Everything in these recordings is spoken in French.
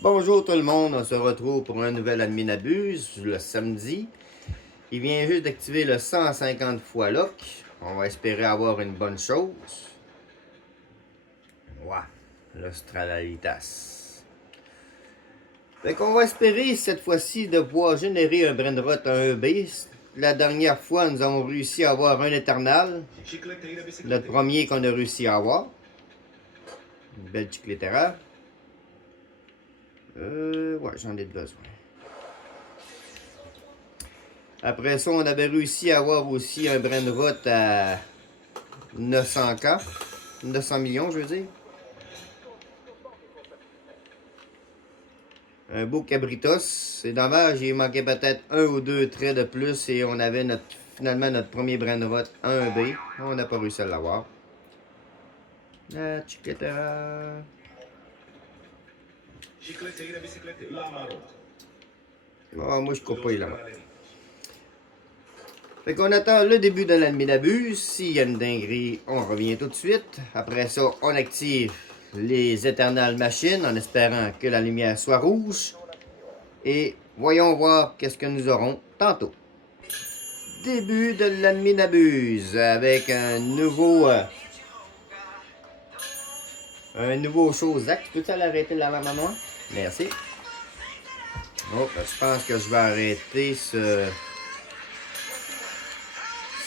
Bonjour tout le monde, on se retrouve pour un nouvel Adminabuse le samedi. Il vient juste d'activer le 150 fois lock. On va espérer avoir une bonne chose. Ouah, l'Australalitas. Fait qu'on va espérer cette fois-ci de pouvoir générer un Brainrot à 1B. La dernière fois, nous avons réussi à avoir un Eternal. Notre premier qu'on a réussi à avoir. Une belle Chicletera. Ouais, j'en ai besoin. Après ça, on avait réussi à avoir aussi un Brainrot à 900K. 900 millions, je veux dire. Un beau Cabritos. C'est dommage, il manquait peut-être un ou deux traits de plus et on avait finalement notre premier Brainrot 1B. On n'a pas réussi à l'avoir. La Chicletera. Oh, moi, je coupe pas là-bas. Fait qu'on attend le début de l'Adminabuse. S'il y a une dinguerie, on revient tout de suite. Après ça, on active les Eternal Machines en espérant que la lumière soit rouge. Et voyons voir qu'est-ce que nous aurons tantôt. Début de l'Adminabuse avec un nouveau chose. Zach, peux-tu aller arrêter la maman? Merci. Oh, je pense que je vais arrêter ça.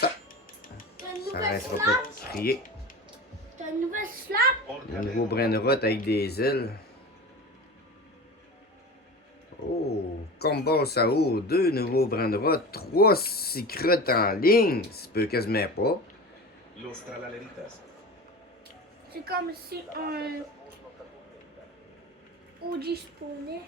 Ça n'arrêtera pas de crier. T'as une nouvelle slap? Un nouveau Brainrot avec des ailes. Oh, combo Sao, deux nouveaux Brainrot, trois secrets en ligne. Ça peut quasiment pas. C'est comme si un OG spawnait.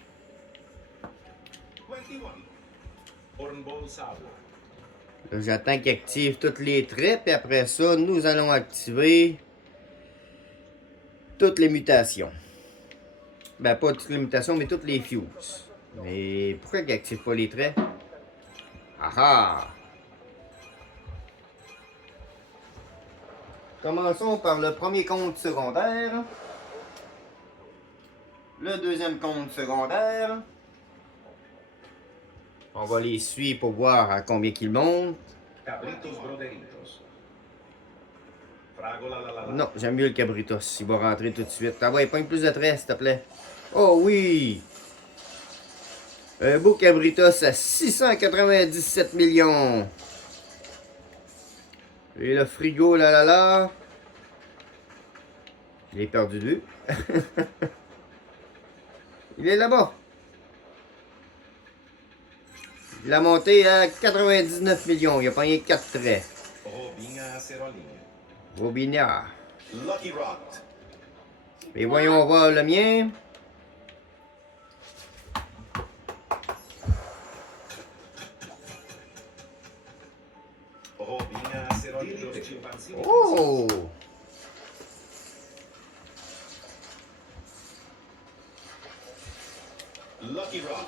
J'attends qu'il active toutes les traits, puis après ça, nous allons activer toutes les mutations. Ben, pas toutes les mutations, mais toutes les fuses. Mais pourquoi il n'active pas les traits? Ah ah! Commençons par le premier compte secondaire. Le deuxième compte secondaire. On va les suivre pour voir à combien qu'ils montent. Non, j'aime mieux le Cabritos. Il va rentrer tout de suite. Ah ouais, pogne plus de traits, s'il te plaît. Oh oui! Un beau Cabritos à 697 millions. Et le frigo, là là là. Il est perdu de vue. Il est là-bas. Il a monté à 99 millions. Il a pogné 4 traits. Robignard. Et voyons voir le mien. Oh! Lucky Rock.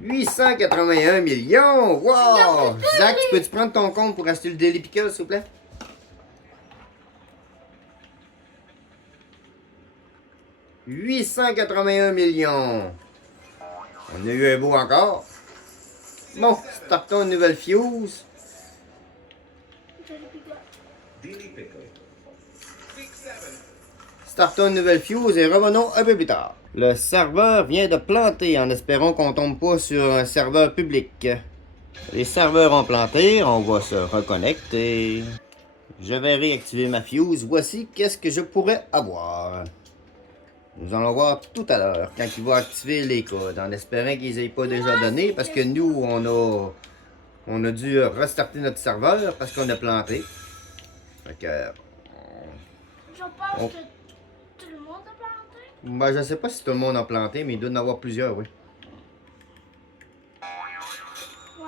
881 millions! Wow! Zach, peux-tu prendre ton compte pour acheter le Daily Pickle, s'il vous plaît? « 881 millions! On a eu un beau encore. Bon, startons une nouvelle fuse. Startons une nouvelle fuse et revenons un peu plus tard. Le serveur vient de planter en espérant qu'on tombe pas sur un serveur public. Les serveurs ont planté, on va se reconnecter. Je vais réactiver ma fuse. Voici qu'est-ce que je pourrais avoir. Nous allons voir tout à l'heure quand il va activer les codes, en espérant qu'ils n'aient pas déjà donné, parce que nous, on a dû restarter notre serveur parce qu'on a planté. Fait que... Je pense que tout le monde a planté. Ben, je sais pas si tout le monde a planté, mais il doit y en avoir plusieurs, oui. Ouais.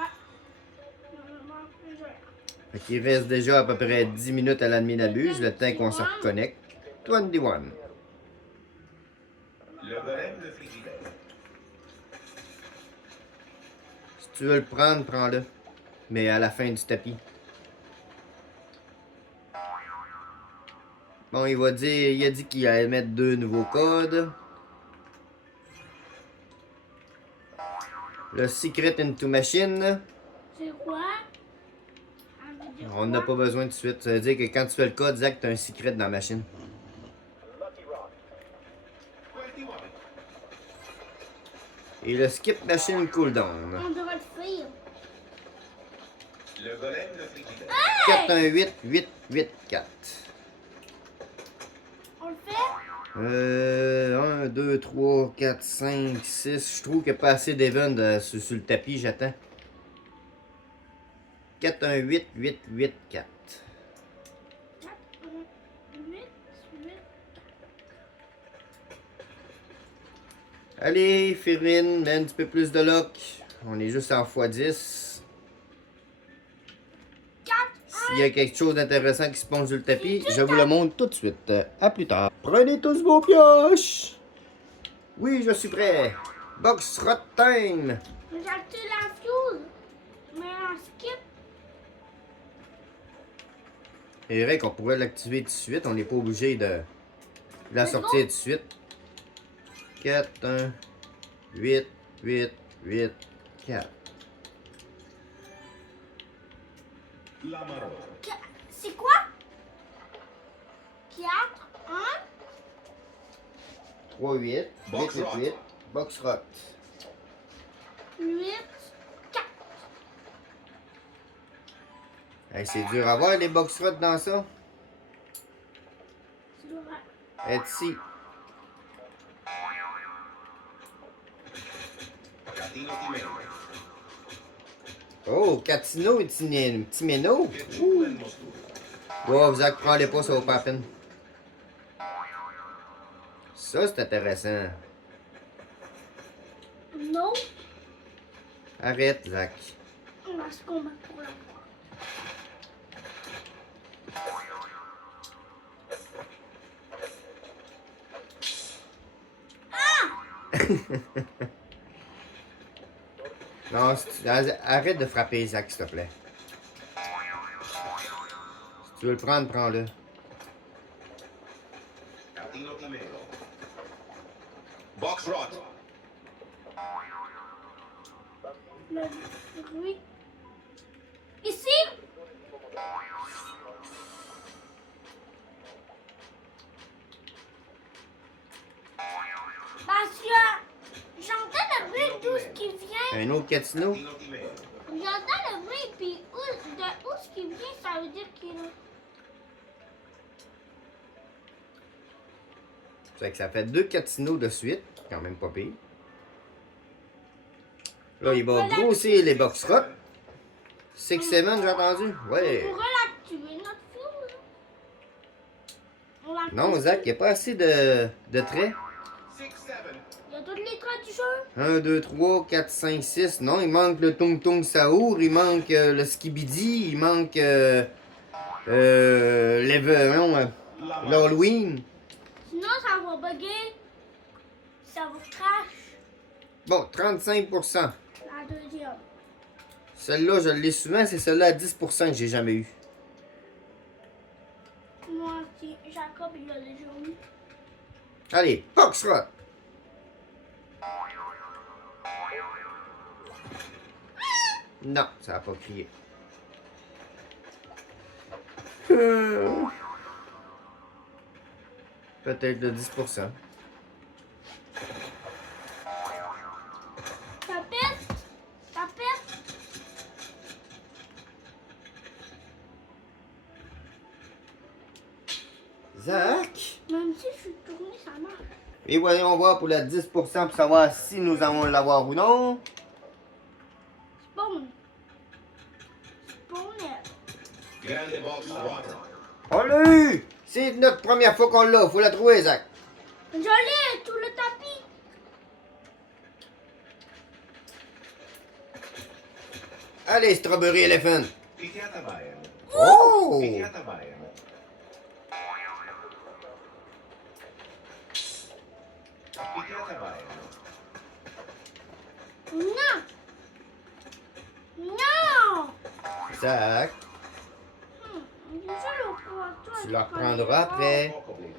Normalement, plusieurs. Fait qu'il reste déjà à peu près 10 minutes à l'Adminabuse, le temps qu'on se reconnecte. 21. Le golem de frigidaire. Si tu veux le prendre, prends-le. Mais à la fin du tapis. Bon, il a dit qu'il allait mettre 2 nouveaux codes. Le Secret into Machine. C'est quoi? On n'a pas besoin de suite. Ça veut dire que quand tu fais le code, Zach, t'as un secret dans la machine. Et le Skip Machine Cooldown. On devrait le faire. Le golem de frigidaire. 418-884. On le fait? 1, 2, 3, 4, 5, 6. Je trouve qu'il n'y a pas assez d'events sur le tapis, j'attends. 418-884. 8, 8. Allez, Firmin, mets un petit peu plus de lock. On est juste en x10. 4. S'il y a quelque chose d'intéressant qui se pose sur le tapis, je vous le montre tout de suite. À plus tard. Prenez tous vos pioches. Oui, je suis prêt. Box Rot Time. J'ai acheté la fuse. Mais en skip. C'est vrai qu'on pourrait l'activer tout de suite. On n'est pas obligé de la Mais sortir tout de suite. 4, 1, 8, 8, 8, 4. La marron. C'est quoi? 4, 1. 3, 8, 8, 8, 8. Box Rot. 8, 4. Hey, c'est dur à voir les Box Rot dans ça. Tu devrais. Etsy. Catino Timeno. Oh, Catino et petit méno. Ketchup and mustard. Wow, Zach, prends-les pas, ça vaut pas la peine. Ça, c'est intéressant. Non. Arrête, Zach. On va se combattre pour la fois. Non, arrête de frapper, Zach, s'il te plaît. Si tu veux le prendre, prends-le. Catino Timeno. Box Rot. Le bruit. Ici. Parce que j'entends le bruit d'où ce qui vient. Un autre Catino. Catino Timeno. J'entends le bruit, puis de où ce qui vient, ça veut dire qu'il est. Ça fait que ça fait 2 Catinos de suite. Quand même pas pire. Là, il va grossir les box rot. 6-7, j'ai entendu? Ouais. On pourrait l'activer, notre fuse. On l'active. Non, Zach, il n'y a pas assez de traits. 6, 7. Il y a toutes les traits du jeu. 1, 2, 3, 4, 5, 6. Non, il manque le Tung Tung Saour, il manque le Skibidi, il manque l'Halloween. Sinon, ça va bugger. Ça va crash. Bon, 35%. La deuxième. Celle-là, je l'ai souvent, c'est celle-là à 10% que j'ai jamais eu. Moi aussi. Jacob, il l'a déjà eu. Allez, box rot. Non, ça n'a pas crié. Peut-être de 10%. Ça pète. Ça pète. Zach. Même si je suis tournée, ça marche. Et voyons voir pour la 10% pour savoir si nous allons l'avoir ou non. Spawn. Spawner. Grande Box Rot. On l'a eu! C'est notre première fois qu'on l'a. Faut la trouver, Zach. Je l'ai, tout le tapis. Allez, Strawberry Elephant. Picchiata Bayern. Oh! Picchiata Bayern. Picchiata Bayern. Non. Non. Zach. Déjà le poids, toi. Tu la reprendras après. Poco blade.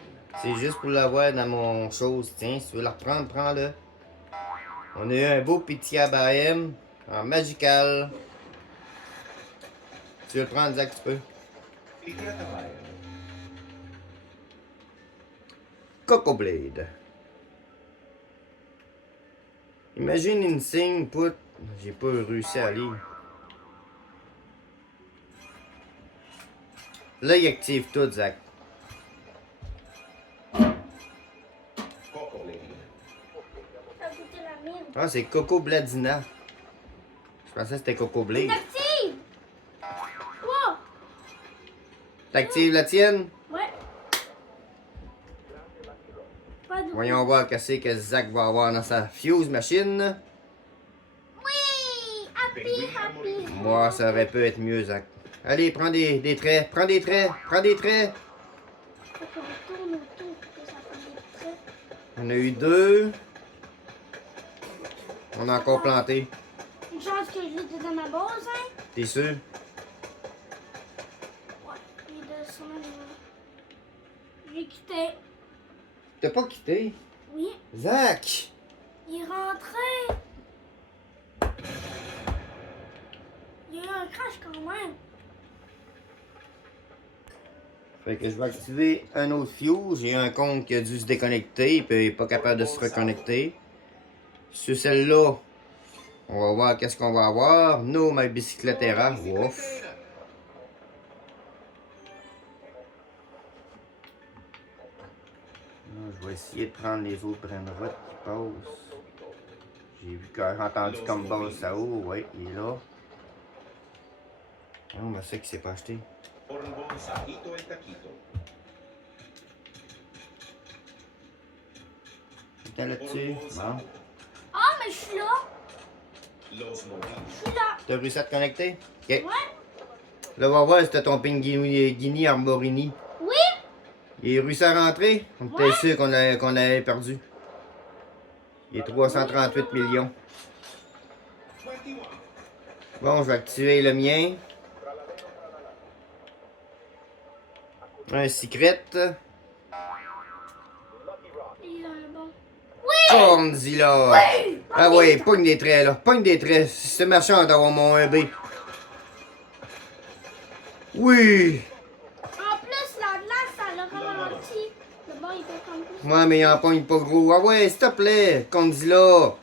C'est juste pour l'avoir dans mon chose. Tiens, si tu veux la reprendre, prends-le. On a eu un beau Pitya Bahem en magical. Tu veux le prendre, Zach, tu peux. Ikiratabayan. Coco Blade. Imagine une signe, put. J'ai pas réussi à lire. Là, il active tout, Zach. Poco blade. T'as goûté la mienne. Ah, c'est Coco Bladina. Je pensais que c'était Coco Blade. T'actives! Wow! T'actives la tienne? Ouais. Pas de Voyons voir qu'est-ce que Zach va avoir dans sa fuse machine. Oui! Happy! Moi, ça aurait pu être mieux, Zach. Allez, prends des traits. Prends des traits. Prends des traits. Faut qu'on tourne autour pour que ça fasse des traits. On a eu 2. On a encore planté. Une chance que je l'ai dans ma base, hein? T'es sûr? Ouais, il est de son animal. J'ai quitté. T'as pas quitté? Oui, Zach! il est rentré. Il y a eu un crash quand même. Fait que je vais activer un autre fuse. J'ai un compte qui a dû se déconnecter. Puis il est pas capable de se reconnecter. Sur celle-là, on va voir qu'est-ce qu'on va avoir. No, ma bicyclette era. Ouf. Je vais essayer de prendre les autres brainerottes qui passent. J'ai vu qu'il a entendu comme base ça haut. Ouais, il est là. Oh, mais c'est qu'il s'est pas acheté. Ornbon Sahito el Taquito. T'es là-dessus? Bon. Ah, mais je suis là. Los Morillos. Je suis là. T'as réussi à te connecter? Ok. Ouais. Là, on va voir si c'était ton Pinguini Armorini. Oui. Il est réussi à rentrer? On était sûr qu'on avait perdu. Il est 338 millions. 21. Bon, je vais activer le mien. Un secret. Il a un bon. Cornzilla. Oui. Ah ouais, pogne des traits là. Pogne des traits. C'est marchand d'avoir mon 1B. Oui. En plus, la glace, ça l'a ralenti. Le bon, il fait comme plus. Ouais, mais il en pogne pas gros. Ah ouais, s'il te plaît. Cornzilla.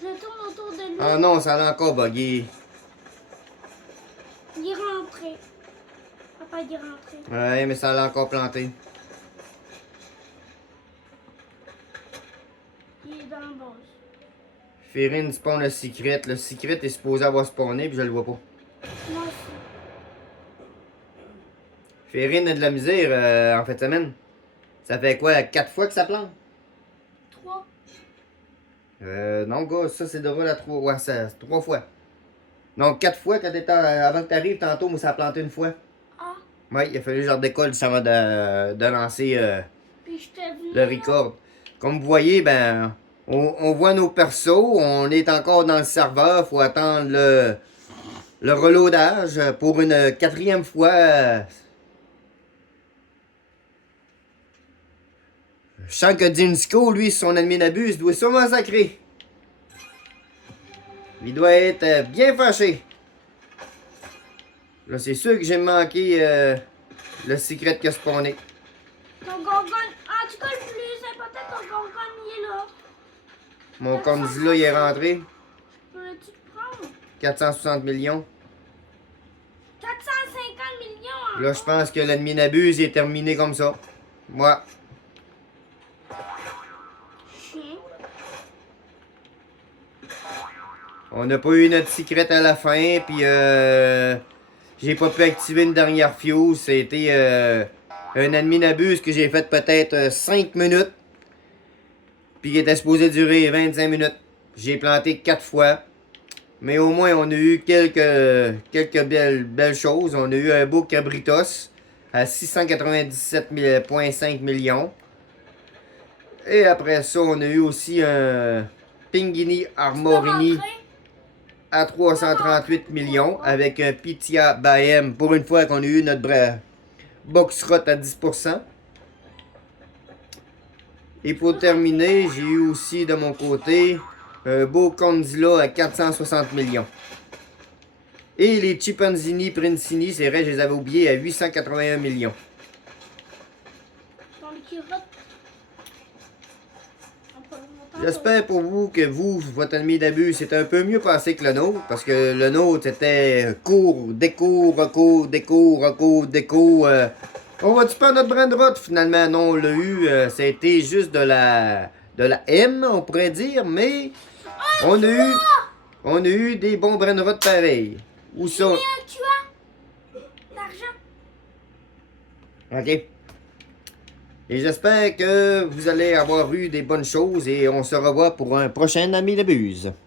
Je tourne autour de lui. Ah non, ça l'a encore bugué. Il est rentré. Papa, il est rentré. Ouais, mais ça l'a encore planté. Il est dans le boss. Férine spawn le secret. Le secret est supposé avoir spawné, puis je le vois pas. Moi aussi. Férine a de la misère en fin de semaine. Ça fait quoi, 4 fois que ça plante? 3. Non, gars, ça c'est déjà la 3. Ouais, c'est 3 fois. Donc 4 fois quand t'étais avant que t'arrives tantôt, moi ça a planté une fois. Ah. Ouais, il a fallu que je redécolle ça va de lancer Puis je t'ai vu. le record. Comme vous voyez, ben, on voit nos persos, on est encore dans le serveur, faut attendre le reloadage pour une 4e fois. Je sens que Dinsko, lui, son admin abuse, doit sûrement sacrer. Il doit être bien fâché. Là, c'est sûr que j'ai manqué le secret que spawné. Ton gorgone. En tout cas, le plus important, ton gorgone, il est là. Mon Condzilla, il est rentré. Peux-tu le prendre? 460 millions. 450 millions. Là, je pense que l'admin abuse est terminé comme ça. Moi. Chien. On n'a pas eu notre secret à la fin, puis j'ai pas pu activer une dernière fuse. C'était un admin abuse que j'ai fait peut-être 5 minutes. Puis qui était supposé durer 25 minutes. J'ai planté 4 fois. Mais au moins, on a eu quelques belles choses. On a eu un beau Cabritos à 697,5 millions. Et après ça, on a eu aussi un Pinguini Armorini à 338 millions avec un Pitya Bahem. Pour une fois qu'on a eu notre Boxrot à 10%. Et pour terminer, j'ai eu aussi de mon côté un beau Condzilla à 460 millions. Et les Chimpanzini Princini, c'est vrai, je les avais oubliés, à 881 millions. Dans les kirottes. J'espère pour vous que vous, votre ennemi d'abus, c'est un peu mieux passé que le nôtre, parce que le nôtre c'était cours, déco, recours, déco, recours, déco. On va-tu pas notre brin de route finalement? Non, on l'a eu, ça a été juste de la M, on pourrait dire, mais on a eu des bons brins de route pareils. Où ça? Tu as l'argent. OK. Et j'espère que vous allez avoir eu des bonnes choses et on se revoit pour un prochain Ami de Buse.